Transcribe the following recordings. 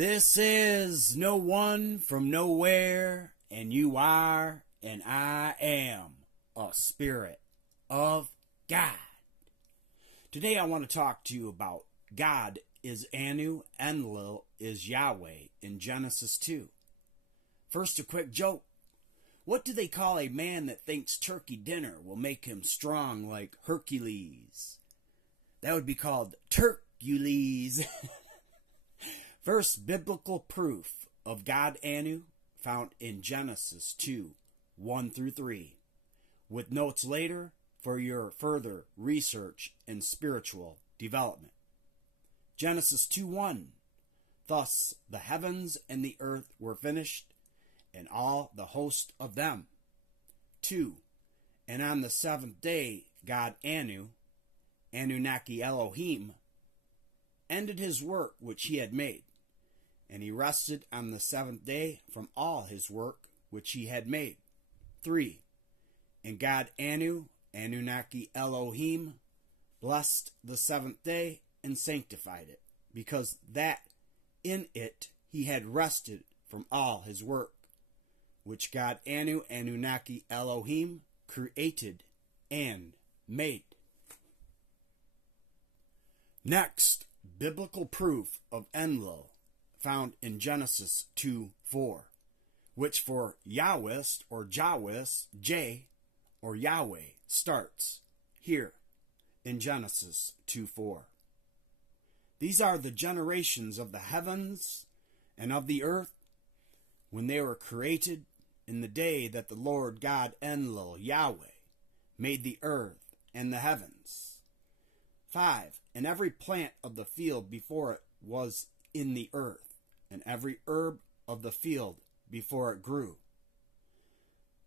This is no one from nowhere, and you are, and I am a spirit of God. Today I want to talk to you about God is Anu, Enlil is Yahweh in Genesis 2. First, a quick joke. What do they call a man that thinks turkey dinner will make him strong like Hercules? That would be called Turkules. First biblical proof of God Anu found in Genesis 2, 1 through 3, with notes later for your further research and spiritual development. Genesis 2:1. Thus the heavens and the earth were finished, and all the host of them. 2. And on the seventh day God Anu, Anunnaki Elohim, ended his work which he had made, and he rested on the seventh day from all his work which he had made. 3. And God Anu, Anunnaki Elohim, blessed the seventh day and sanctified it, because that in it he had rested from all his work, which God Anu, Anunnaki Elohim, created and made. Next, biblical proof of Enlil, found in Genesis 2:4, which for Yahwist or Jahwist, J, or Yahweh, starts here in Genesis 2:4. These are the generations of the heavens and of the earth when they were created in the day that the Lord God Enlil Yahweh made the earth and the heavens. 5. And every plant of the field before it was in the earth, and every herb of the field before it grew.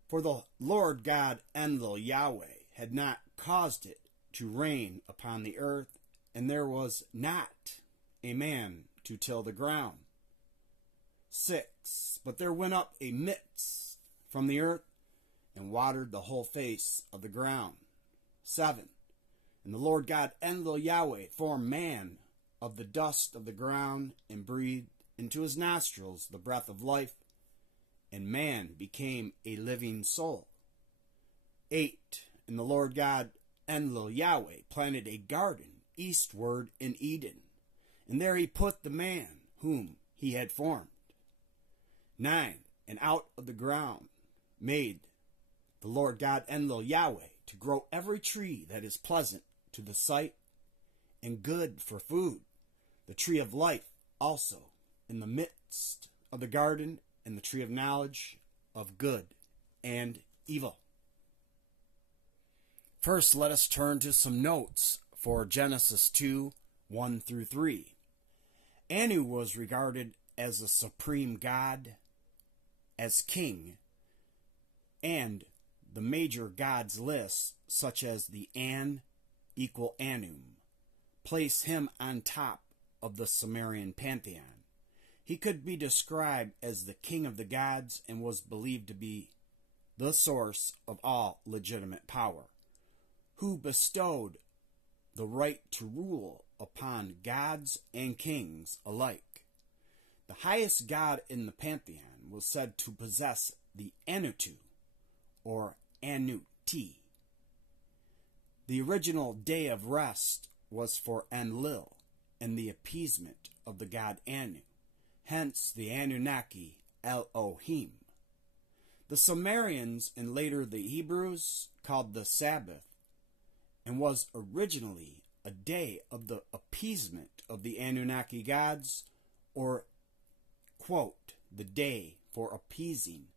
For the Lord God Enlil Yahweh had not caused it to rain upon the earth, and there was not a man to till the ground. 6. But there went up a mist from the earth, and watered the whole face of the ground. 7. And the Lord God Enlil Yahweh formed man of the dust of the ground, and breathed into his nostrils the breath of life, and man became a living soul. 8. And the Lord God Enlil Yahweh planted a garden eastward in Eden, and there he put the man whom he had formed. 9. And out of the ground made the Lord God Enlil Yahweh to grow every tree that is pleasant to the sight and good for food, the tree of life also in the midst of the garden, and the tree of knowledge of good and evil. First, let us turn to some notes for Genesis 2, 1 through 3. Anu was regarded as a supreme god, as king, and the major gods list, such as the An equal Anum, place him on top of the Sumerian pantheon. He could be described as the king of the gods and was believed to be the source of all legitimate power, who bestowed the right to rule upon gods and kings alike. The highest god in the pantheon was said to possess the Anutu, or Anuti. The original day of rest was for Enlil and the appeasement of the god Anu, hence the Anunnaki Elohim. The Sumerians and later the Hebrews called the Sabbath, and was originally a day of the appeasement of the Anunnaki gods, or, quote, the day for appeasing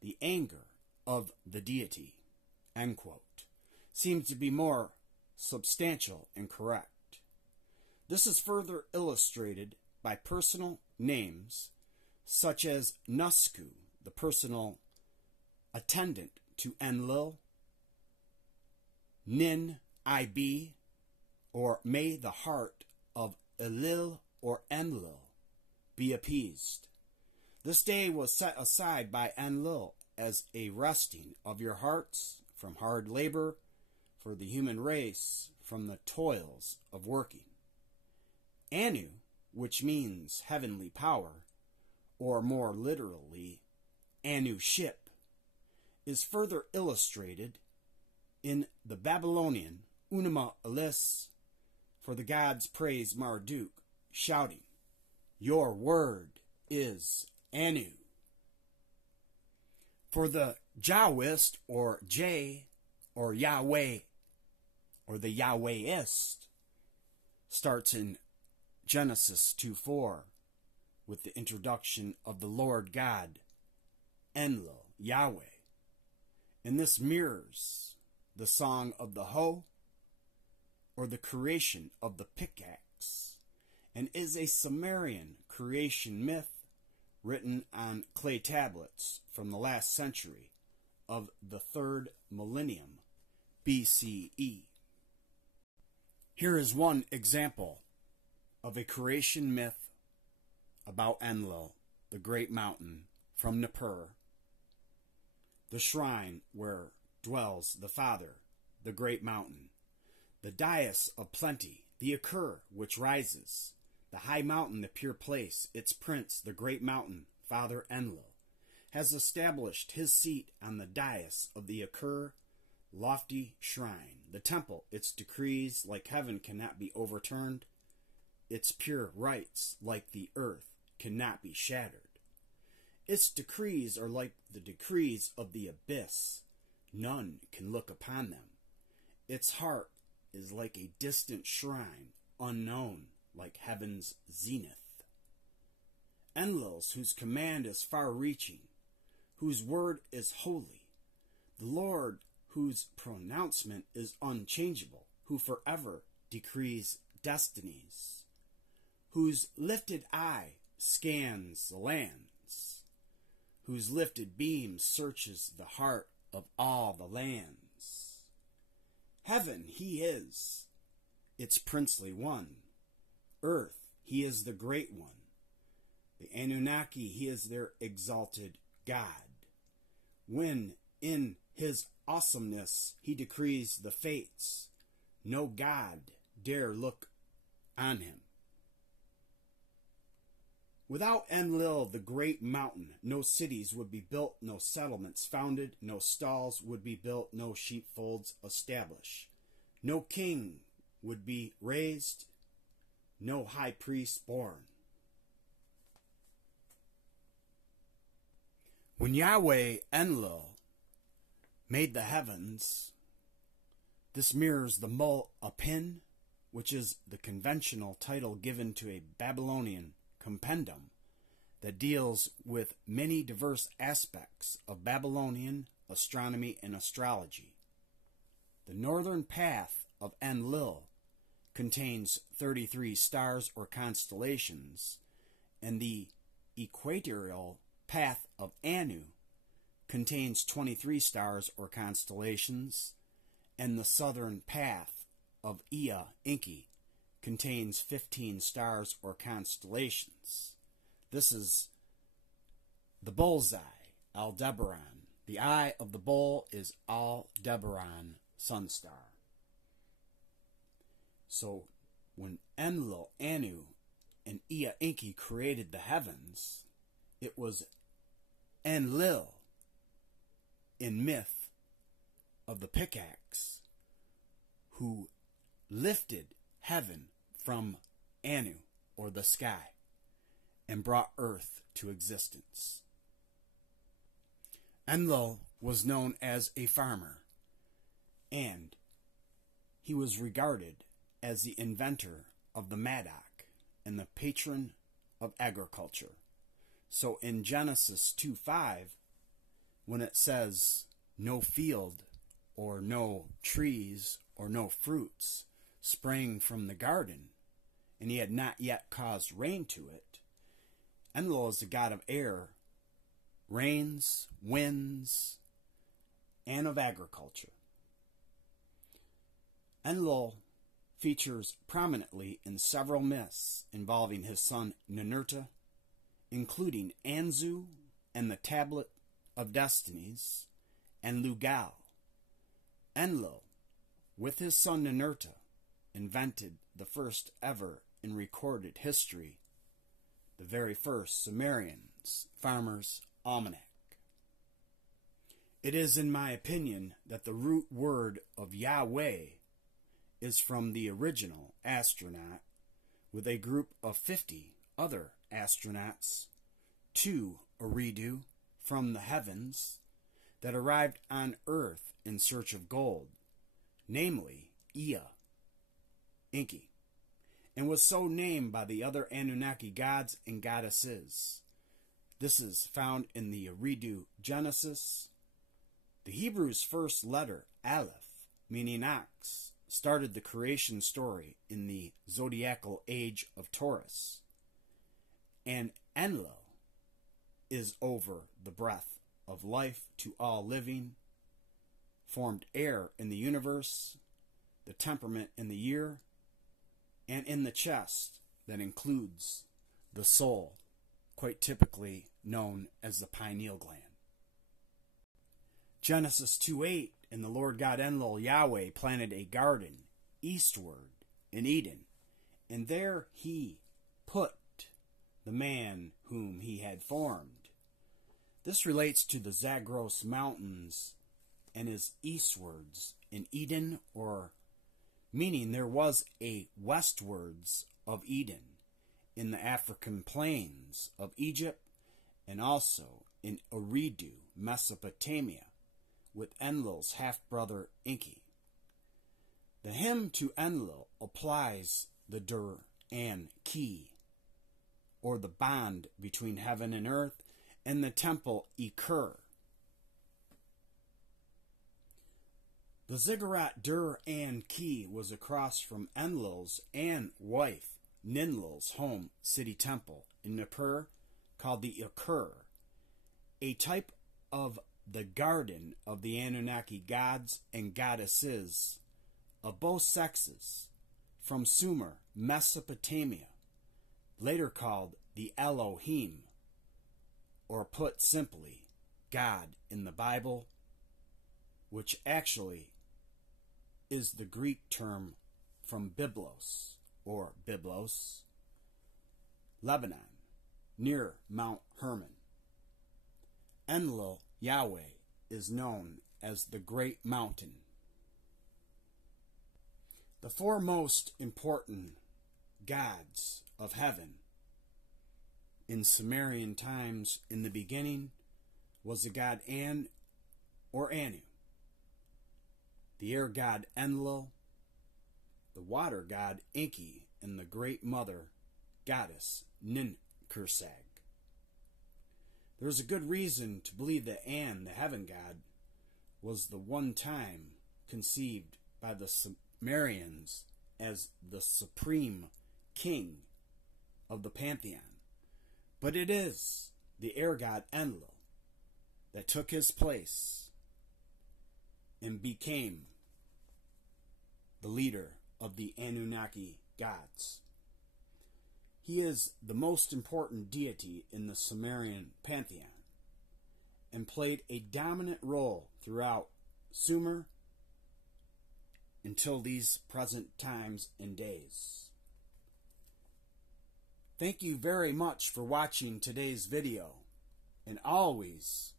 the anger of the deity, end quote, seems to be more substantial and correct. This is further illustrated by personal names such as Nusku, the personal attendant to Enlil, Nin Ib, or may the heart of Elil or Enlil be appeased. This day was set aside by Enlil as a resting of your hearts from hard labor for the human race from the toils of working. Anu which means heavenly power, or more literally, Anu ship, is further illustrated in the Babylonian Unima Elis, for the gods praise Marduk, shouting, "Your word is Anu." For the Jahwist, or J, or Yahweh, or the Yahwist, starts in Genesis 2:4 with the introduction of the Lord God Enlil Yahweh. And this mirrors the song of the hoe, or the creation of the pickaxe, and is a Sumerian creation myth written on clay tablets from the last century of the 3rd millennium BCE. Here is one example of a creation myth about Enlil, the great mountain, from Nippur, the shrine where dwells the Father, the great mountain, the dais of plenty, the Akur, which rises, the high mountain, the pure place, its prince, the great mountain, Father Enlil, has established his seat on the dais of the Akur, lofty shrine. The temple, its decrees, like heaven, cannot be overturned. Its pure rights, like the earth, cannot be shattered. Its decrees are like the decrees of the abyss. None can look upon them. Its heart is like a distant shrine, unknown, like heaven's zenith. Enlil's, whose command is far-reaching, whose word is holy, the Lord, whose pronouncement is unchangeable, who forever decrees destinies, whose lifted eye scans the lands, whose lifted beam searches the heart of all the lands. Heaven, he is, its princely one. Earth, he is the great one. The Anunnaki, he is their exalted God. When in his awesomeness he decrees the fates, no God dare look on him. Without Enlil, the great mountain, no cities would be built, no settlements founded, no stalls would be built, no sheepfolds established. No king would be raised, no high priest born. When Yahweh Enlil made the heavens, this mirrors the Mul-Apin, which is the conventional title given to a Babylonian compendium that deals with many diverse aspects of Babylonian astronomy and astrology. The northern path of Enlil contains 33 stars or constellations, and the equatorial path of Anu contains 23 stars or constellations, and the southern path of Ea Enki contains 15 stars or constellations. This is the bullseye, Aldebaran. The eye of the bull is Aldebaran sun star. So when Enlil, Anu, and Ea Enki created the heavens, it was Enlil in myth of the pickaxe who lifted heaven from Anu, or the sky, and brought earth to existence. Enlil was known as a farmer, and he was regarded as the inventor of the mattock and the patron of agriculture. So in Genesis 2:5, when it says no field or no trees or no fruits sprang from the garden, and he had not yet caused rain to it, Enlil is the god of air, rains, winds, and of agriculture. Enlil features prominently in several myths involving his son Ninurta, including Anzu and the Tablet of Destinies, and Lugal. Enlil, with his son Ninurta, invented the first ever in recorded history the very first Sumerians' Farmer's Almanac. It is, in my opinion, that the root word of Yahweh is from the original astronaut with a group of 50 other astronauts to Eridu from the heavens that arrived on Earth in search of gold, namely Enki, and was so named by the other Anunnaki gods and goddesses. This is found in the Eridu Genesis. The Hebrew's first letter, Aleph, meaning ox, started the creation story in the zodiacal age of Taurus. And Enlil is over the breath of life to all living, formed air in the universe, the temperament in the year, and in the chest that includes the soul, quite typically known as the pineal gland. Genesis 2:8, and the Lord God Enlil Yahweh planted a garden eastward in Eden, and there he put the man whom he had formed. This relates to the Zagros Mountains and is eastwards in Eden, or meaning there was a westwards of Eden in the African plains of Egypt and also in Eridu, Mesopotamia, with Enlil's half-brother Enki. The hymn to Enlil applies the Dur and Ki, or the bond between heaven and earth, and the temple Ekur. The ziggurat Dur and Ki was across from Enlil's and wife Ninlil's home city temple in Nippur, called the Ekur, a type of the garden of the Anunnaki gods and goddesses of both sexes from Sumer, Mesopotamia, later called the Elohim, or put simply, God in the Bible, which actually is the Greek term from Byblos, or Byblos, Lebanon, near Mount Hermon. Enlil Yahweh is known as the Great Mountain. The four most important gods of heaven in Sumerian times in the beginning was the god An, or Anu, the air god Enlil, the water god Enki, and the great mother goddess Ninkursag. There is a good reason to believe that An, the heaven god, was the one time conceived by the Sumerians as the supreme king of the pantheon. But it is the air god Enlil that took his place and became the leader of the Anunnaki gods. He is the most important deity in the Sumerian pantheon and played a dominant role throughout Sumer until these present times and days. Thank you very much for watching today's video, and always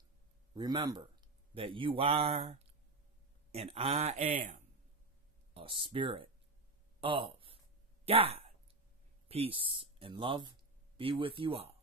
remember that you are and I am a spirit of God. Peace and love be with you all.